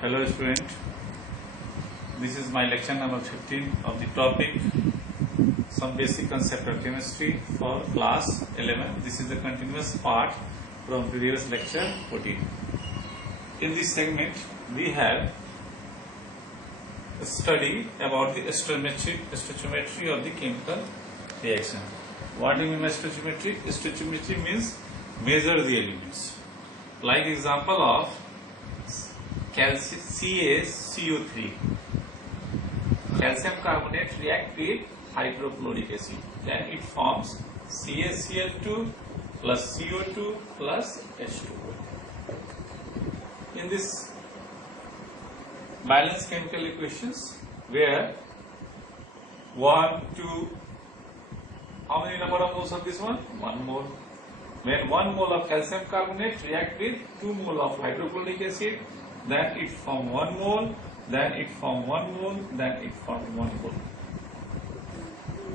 Hello student, this is my lecture number 15 of the topic some basic concept of chemistry for class 11. This is the continuous part from previous lecture 14. In this segment we have a study about the stoichiometry of the chemical reaction. What do you mean by stoichiometry? Stoichiometry means measure the elements. Like example of CaCO3. Calcium carbonate react with hydrochloric acid. Then it forms CaCl2 plus CO2 plus H2O. In this balanced chemical equations, where 1, 2, how many number of moles of this one? 1 mole. When 1 mole of calcium carbonate react with 2 mole of hydrochloric acid, then it form 1 mole, then it form 1 mole, then it form 1 mole.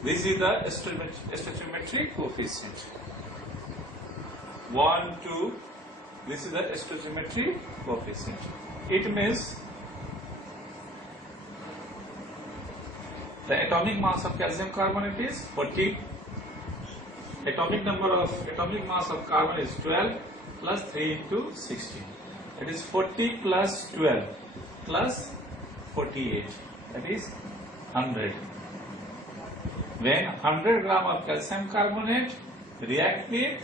This is the stoichiometric coefficient. 1, 2, this is the stoichiometric coefficient. It means the atomic mass of calcium carbonate is 40. Atomic mass of carbon is 12 plus 3 into 16. It is 40 plus 12 plus 48. That is 100. When 100 gram of calcium carbonate react with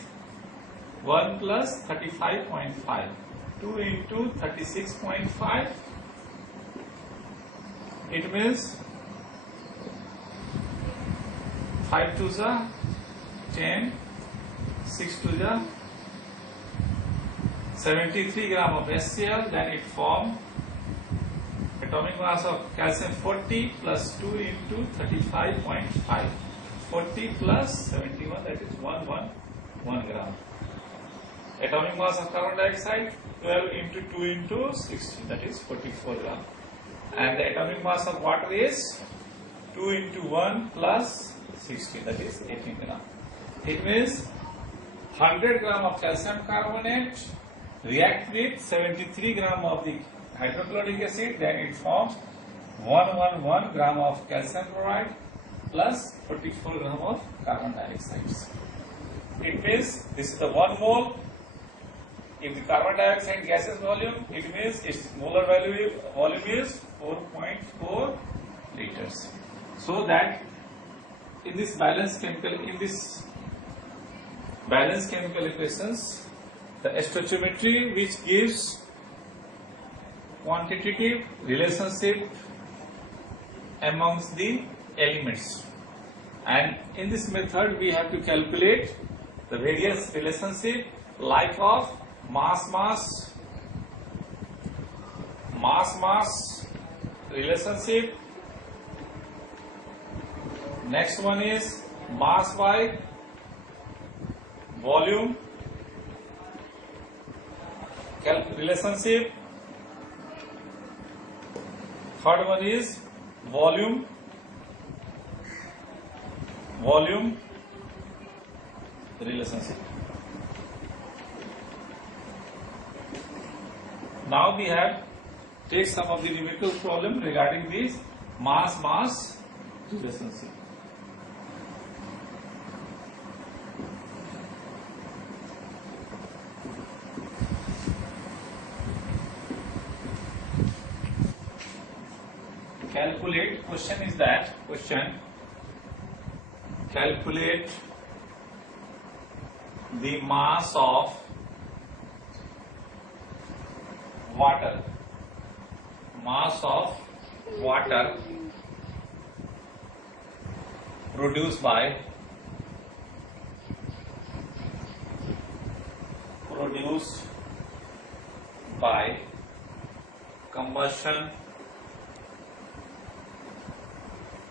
1 plus 35.5, 2 into 36.5, it means 5 to the 10, 6 to the 73 gram of HCl, then it form atomic mass of calcium 40 plus 2 into 35.5, 40 plus 71, that is 1 gram. Atomic mass of carbon dioxide 12 into 2 into 60, that is 44 gram. And the atomic mass of water is 2 into 1 plus 60, that is 18 gram. It means 100 gram of calcium carbonate react with 73 gram of the hydrochloric acid, then it forms 111 gram of calcium chloride plus 44 gram of carbon dioxide. It means this is the 1 mole. If the carbon dioxide gaseous volume, it means its molar volume is 4.4 liters. So that in this balanced chemical equations, the stoichiometry which gives quantitative relationship amongst the elements, and in this method we have to calculate the various relationship like of mass relationship. Next one is mass by volume relationship. Third one is volume relationship. Now we have take some of the numerical problem regarding this mass relationship. Calculate, question is that, calculate the mass of water produced by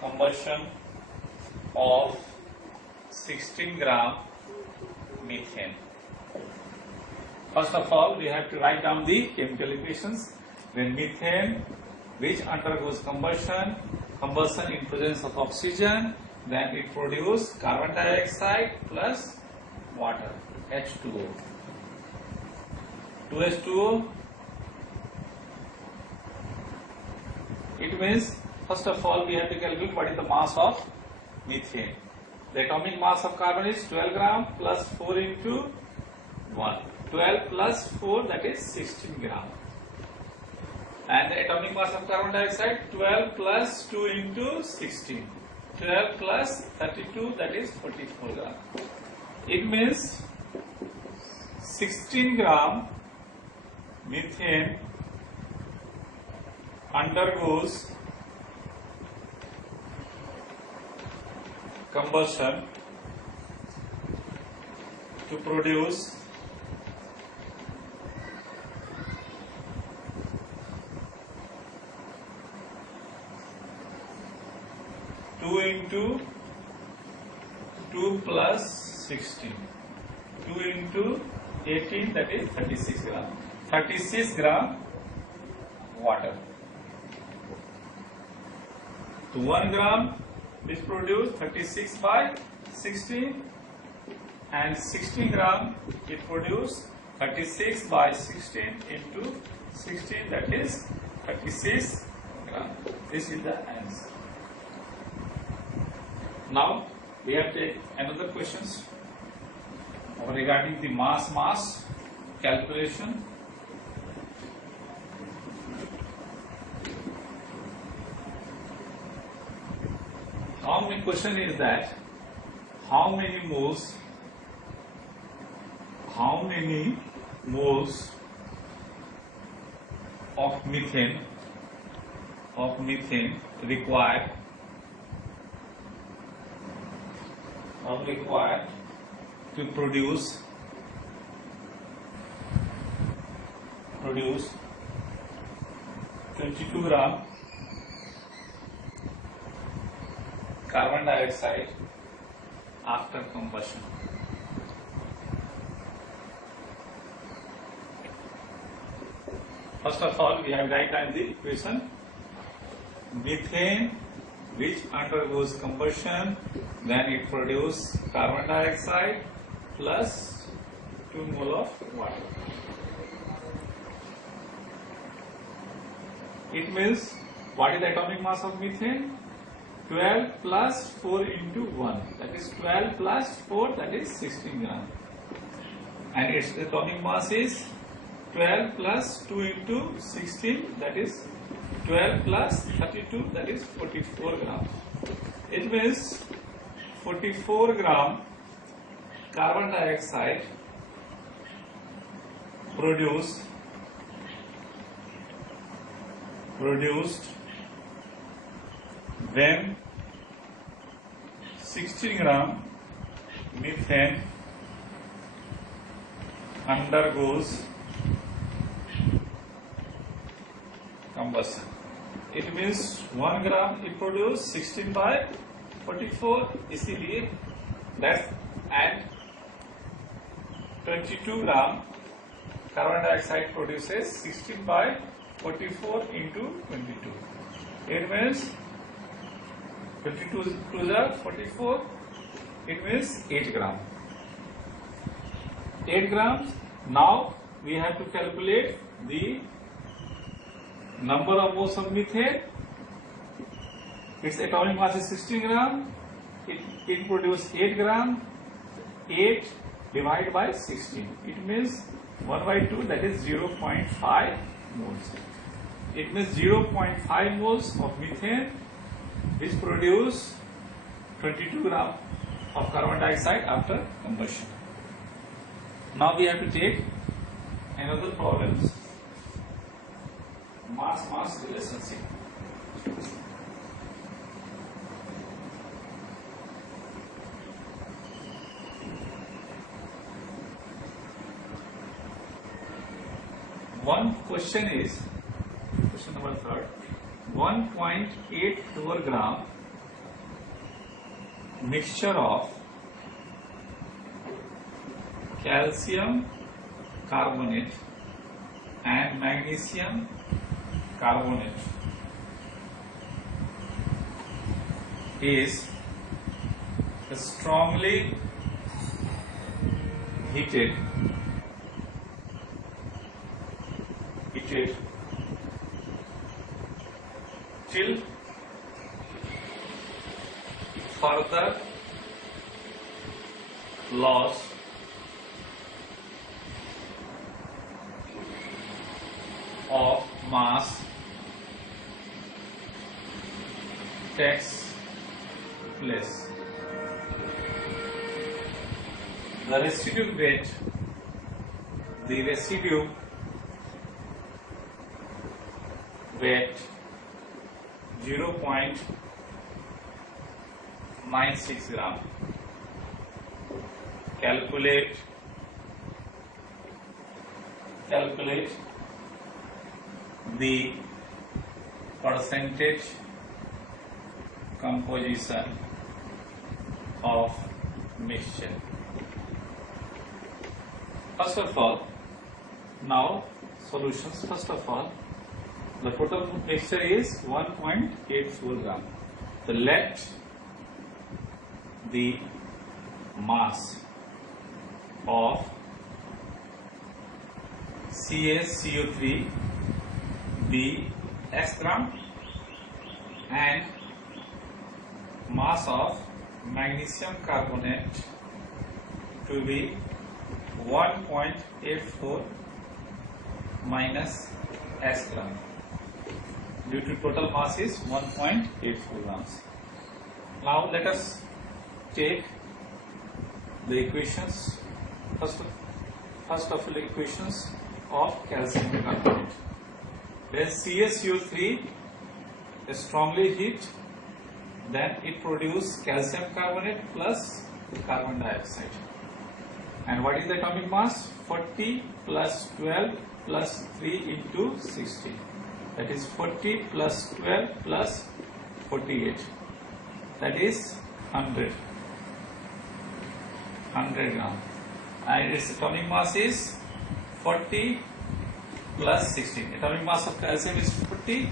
combustion of 16 gram methane. First of all, we have to write down the chemical equations. When methane, which undergoes combustion in presence of oxygen, then it produces carbon dioxide plus water, H2O. 2H2O It means, first of all, we have to calculate what is the mass of methane. The atomic mass of carbon is 12 gram plus 4 into 1. 12 plus 4, that is 16 gram. And the atomic mass of carbon dioxide, 12 plus 2 into 16. 12 plus 32, that is 44 gram. It means 16 gram methane undergoes combustion to produce 2 into 2 plus 16. 2 into 18, that is 36 gram. 36 gram water. To 1 gram is produced 36 by 16, and 16 gram it produced 36 by 16 into 16, that is 36 gram. This is the answer. Now we have to take another questions regarding the mass calculation. How many question is that? How many moles of methane required to produce 22 gram carbon dioxide after combustion. First of all, we have write down the equation. Methane which undergoes combustion, then it produces carbon dioxide plus 2 mole of water. It means, what is the atomic mass of methane? 12 plus 4 into 1, that is 12 plus 4, that is 16 gram. And its atomic mass is 12 plus 2 into 16, that is 12 plus 32, that is 44 gram. It means 44 gram carbon dioxide produced when 16 gram methane undergoes combustion. It means 1 gram it produces 16 by 44, इसीलिए that, and 22 gram carbon dioxide produces 16 by 44 into 22. It means 22 to the 44, it means 8 gram. 8 grams. Now we have to calculate the number of moles of methane. Its atomic mass is 16 gram. It produces 8 gram. 8 divided by 16. It means 1 by 2, that is 0.5 moles. It means 0.5 moles of methane which produce 22 gram of carbon dioxide after combustion. Now we have to take another problem. Mass relationship. One question is, question number 3, 1.84 gram mixture of calcium carbonate and magnesium carbonate is strongly heated till further loss of mass takes place. The residue weight, the residue weight 0.96 gram. Calculate the percentage composition of mixture. First of all, now solutions. First of all, the total mixture is 1.84 gram. So let the mass of CaCO3 be x gram and mass of magnesium carbonate to be 1.84 minus s gram, due to total mass is 1.84 grams. Now let us take the equations, first of all equations of calcium carbonate. When CaCO3 is strongly heat, then it produces calcium carbonate plus carbon dioxide. And what is the atomic mass? 40 plus 12 plus 3 into 60. That is 40 plus 12 plus 48. That is 100 gram. And its atomic mass is 40 plus 16. Atomic mass of calcium is 40